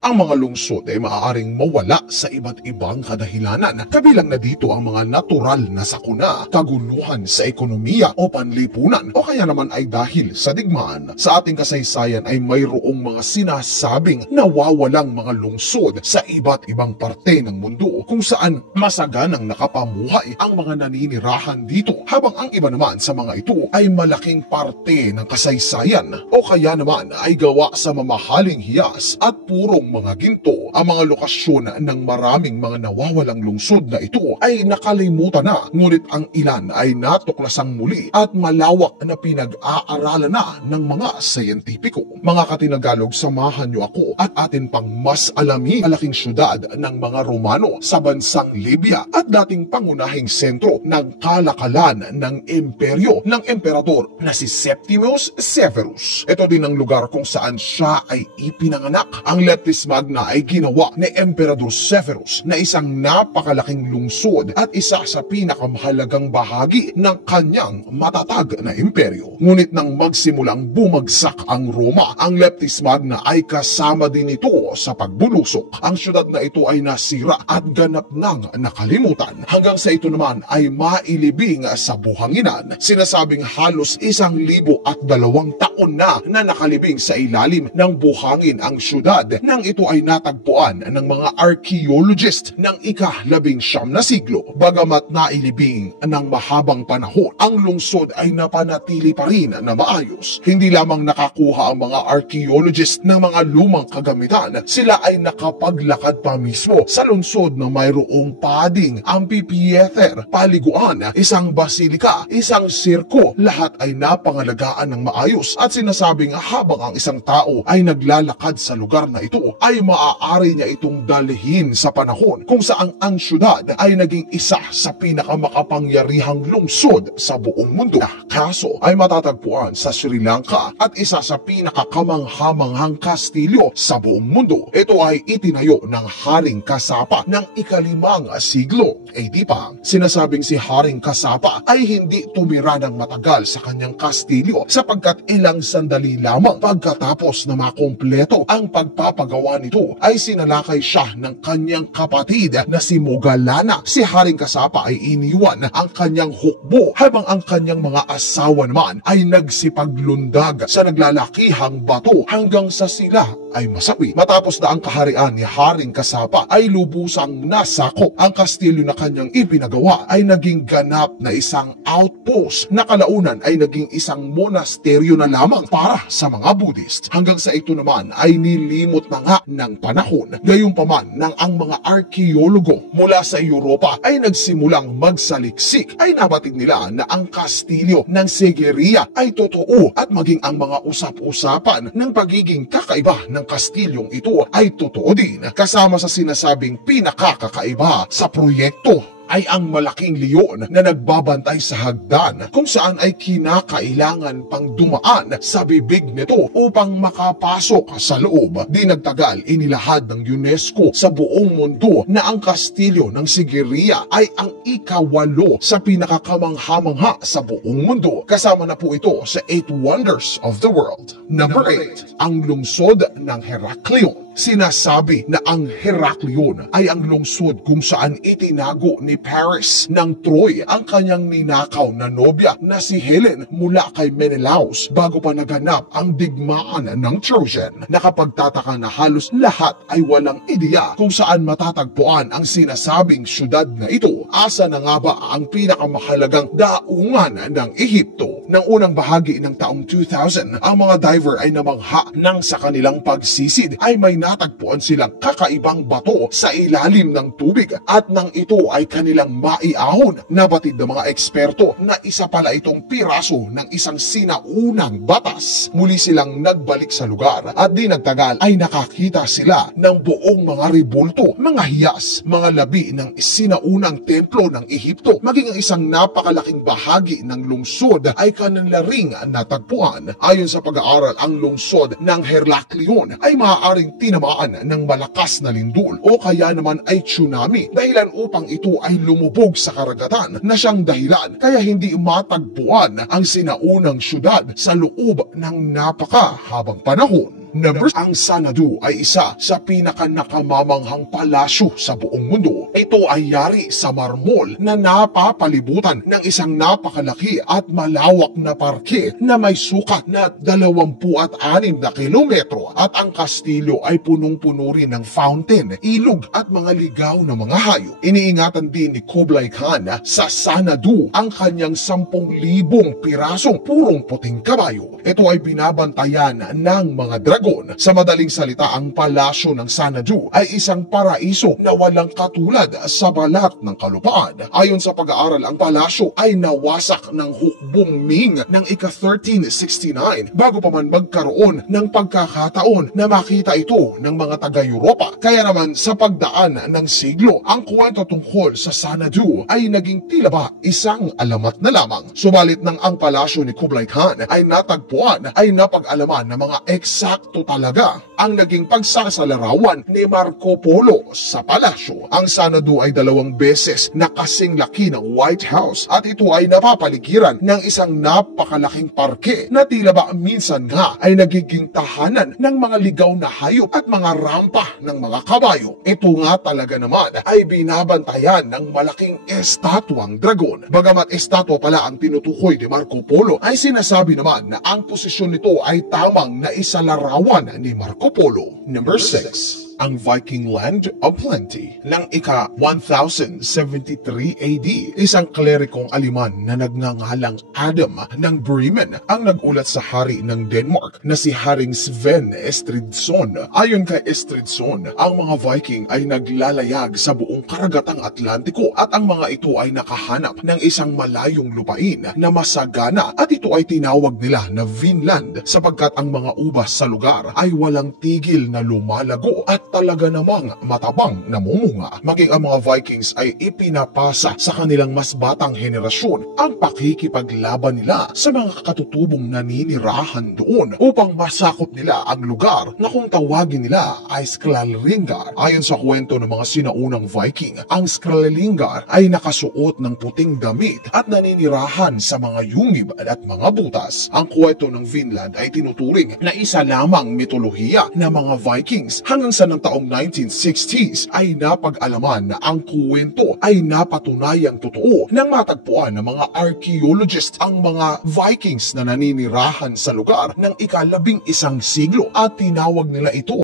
Ang mga lungsod ay maaaring mawala sa iba't ibang kadahilanan. Kabilang na dito ang mga natural na sakuna, kaguluhan sa ekonomiya o panlipunan, o kaya naman ay dahil sa digmaan. Sa ating kasaysayan ay mayroong mga sinasabing nawawalang mga lungsod sa iba't ibang parte ng mundo kung saan masaganang nakapamuhay ang mga naninirahan dito, habang ang iba naman sa mga ito ay malaking parte ng kasaysayan o kaya naman ay gawa sa mamahaling hiyas at purong mga ginto. Ang mga lokasyon ng maraming mga nawawalang lungsod na ito ay nakalimutan na, ngunit ang ilan ay natuklasang muli at malawak na pinag-aaralan na ng mga siyentipiko. Mga katinagalog, samahan niyo ako at atin pang mas alamin ang malaking syudad ng mga Romano sa bansang Libya at dating pangunahing sentro ng kalakalan ng imperyo ng emperador na si Septimius Severus. Ito din ang lugar kung saan siya ay ipinanganak. Ang Leptis Magna ay ginawa ni Emperador Severus na isang napakalaking lungsod at isa sa pinakamahalagang bahagi ng kanyang matatag na imperyo. Ngunit nang magsimulang bumagsak ang Roma, ang Leptis Magna ay kasama din ito sa pagbulusok. Ang syudad na ito ay nasira at ganap nang nakalimutan, hanggang sa ito naman ay mailibing sa buhanginan. Sinasabing halos 1,200 taon na nakalibing sa ilalim ng buhangin ang syudad nang ito ay natagpuan ng mga archaeologist ng ika-19 na siglo. Bagamat nailibing ng mahabang panahon, ang lungsod ay napanatili pa rin na maayos. Hindi lamang nakakuha ang mga archaeologist ng mga lumang kagamitan, sila ay nakapaglakad pa mismo sa lungsod na mayroong pading amphitheater, paliguan, isang basilika, isang sirko. Lahat ay napangalagaan ng maayos at sinasabing habang ang isang tao ay naglalakad sa lugar na ito ay maaari niya itong dalhin sa panahon kung saan ang syudad ay naging isa sa pinakamakapangyarihang lungsod sa buong mundo. Kaso ay matatagpuan sa Sri Lanka at isa sa pinakakamanghamanghang kastilyo sa buong mundo. Ito ay itinayo ng Haring Kasapa ng ika-5 siglo AD pa. Sinasabing si Haring Kasapa ay hindi tumira ng matagal sa kanyang kastilyo sapagkat ilang sandali lamang pagkatapos na makumpleto ang pagpapagawa nito ay sinalakay siya ng kanyang kapatid na si Mogalana. Si Haring Kasapa ay iniwan ang kanyang hukbo habang ang kanyang mga asawa naman ay nagsipaglundag sa naglalakihang bato hanggang sa sila ay masawi. Matapos na ang kaharian ni Haring Kasapa ay lubusang nasakop, ang kastilyo na kanyang ipinagawa ay naging ganap na isang outpost na kalaunan ay naging isang monasteryo na lamang para sa mga Buddhist. Hanggang sa ito naman ay nilimot na nga ng panahon. Gayunpaman, nang ang mga arkeologo mula sa Europa ay nagsimulang magsaliksik, ay nabatid nila na ang kastilyo ng Sigiriya ay totoo at maging ang mga usap-usapan ng pagiging kakaiba ng kastilyong ito ay totoo din. Kasama sa sinasabing pinakakakaiba sa proyekto ay ang malaking leon na nagbabantay sa hagdan kung saan ay kinakailangan pang dumaan sa bibig nito upang makapasok sa loob. Di nagtagal, inilahad ng UNESCO sa buong mundo na ang kastilyo ng Sigiriya ay ang ika-8 sa pinakakamangha-mangha sa buong mundo. Kasama na po ito sa 8 Wonders of the World. Number 8, ang lungsod ng Heraklion. Sinasabi na ang Heraklion ay ang lungsod kung saan itinago ni Paris ng Troy ang kanyang ninakaw na nobya na si Helen mula kay Menelaus bago pa naganap ang digmaan ng Trojan. Nakapagtataka na halos lahat ay walang ideya kung saan matatagpuan ang sinasabing syudad na ito. Asa na nga ba ang pinakamahalagang daungan ng Ehipto? Nang unang bahagi ng taong 2000, ang mga diver ay namangha nang sa kanilang pagsisid ay may natagpuan silang kakaibang bato sa ilalim ng tubig at nang ito ay kanilang maiahon, nabatid ng mga eksperto na isa pala itong piraso ng isang sinaunang batas. Muli silang nagbalik sa lugar at di nagtagal ay nakakita sila ng buong mga rebulto, mga hiyas, mga labi ng sinaunang templo ng Ehipto, maging ang isang napakalaking bahagi ng lungsod ay kanila ring natagpuan. Ayon sa pag-aaral, ang lungsod ng Heraklion ay maaaring tinamaan ng malakas na lindol o kaya naman ay tsunami, dahilan upang ito ay lumubog sa karagatan na siyang dahilan kaya hindi matagpuan ang sinaunang syudad sa loob ng napakahabang panahon. Ang Xanadu ay isa sa pinaka-nakamamanghang palasyo sa buong mundo. Ito ay yari sa marmol na napapalibutan ng isang napakalaki at malawak na parke na may sukat na 26 na kilometro at ang kastilyo ay punong-puno rin ng fountain, ilog at mga ligaw na mga hayop. Iniingatan din ni Kublai Khan sa Xanadu ang kanyang 10,000 pirasong purong puting kabayo. Ito ay binabantayan ng mga dragon. Sa madaling salita, ang palasyo ng Xanadu ay isang paraiso na walang katulad sa balat ng kalupaan. Ayon sa pag-aaral, ang palasyo ay nawasak ng hukbong Ming ng ika-1369 bago pa man magkaroon ng pagkakataon na makita ito ng mga taga-Europa. Kaya naman sa pagdaan ng siglo, ang kwento tungkol sa Xanadu ay naging tila ba isang alamat na lamang. Subalit nang ang palasyo ni Kublai Khan ay natagpuan, ay napag-alaman na mga eksakto talaga ang naging pagsasalarawan ni Marco Polo sa palasyo. Ang Xanadu ay 2 beses na kasing laki ng White House at ito ay napapaligiran ng isang napakalaking parke na tila ba minsan nga ay nagiging tahanan ng mga ligaw na hayop at mga rampa ng mga kabayo. Ito nga talaga naman ay binabantayan ng malaking estatwang dragon. Bagamat estatwa pala ang tinutukoy ni Marco Polo, ay sinasabi naman na ang posisyon nito ay tamang na isalarawan ni Marco Polo. Number 6. Ang Viking Land of Plenty. Nang ika-1073 AD, isang klerikong Aleman na nagngangalang Adam ng Bremen ang nagulat sa hari ng Denmark na si Haring Sven Estridsson. Ayon kay Estridsson, ang mga Viking ay naglalayag sa buong karagatang Atlantiko at ang mga ito ay nakahanap ng isang malayong lupain na masagana at ito ay tinawag nila na Vinland sapagkat ang mga ubas sa lugar ay walang tigil na lumalago at talaga namang matabang namumunga. Maging ang mga Vikings ay ipinapasa sa kanilang mas batang henerasyon ang pakikipaglaban nila sa mga katutubong naninirahan doon upang masakop nila ang lugar na kung tawagin nila ay Skrællingar. Ayon sa kwento ng mga sinaunang Viking, ang Skrællingar ay nakasuot ng puting damit at naninirahan sa mga yungib at mga butas. Ang kwento ng Vinland ay tinuturing na isa lamang mitolohiya ng mga Vikings hanggang sa taong 1960s ay napag-alaman na ang kwento ay napatunayang totoo nang matagpuan ng mga archaeologists ang mga Vikings na naninirahan sa lugar ng ika-11 siglo at tinawag nila ito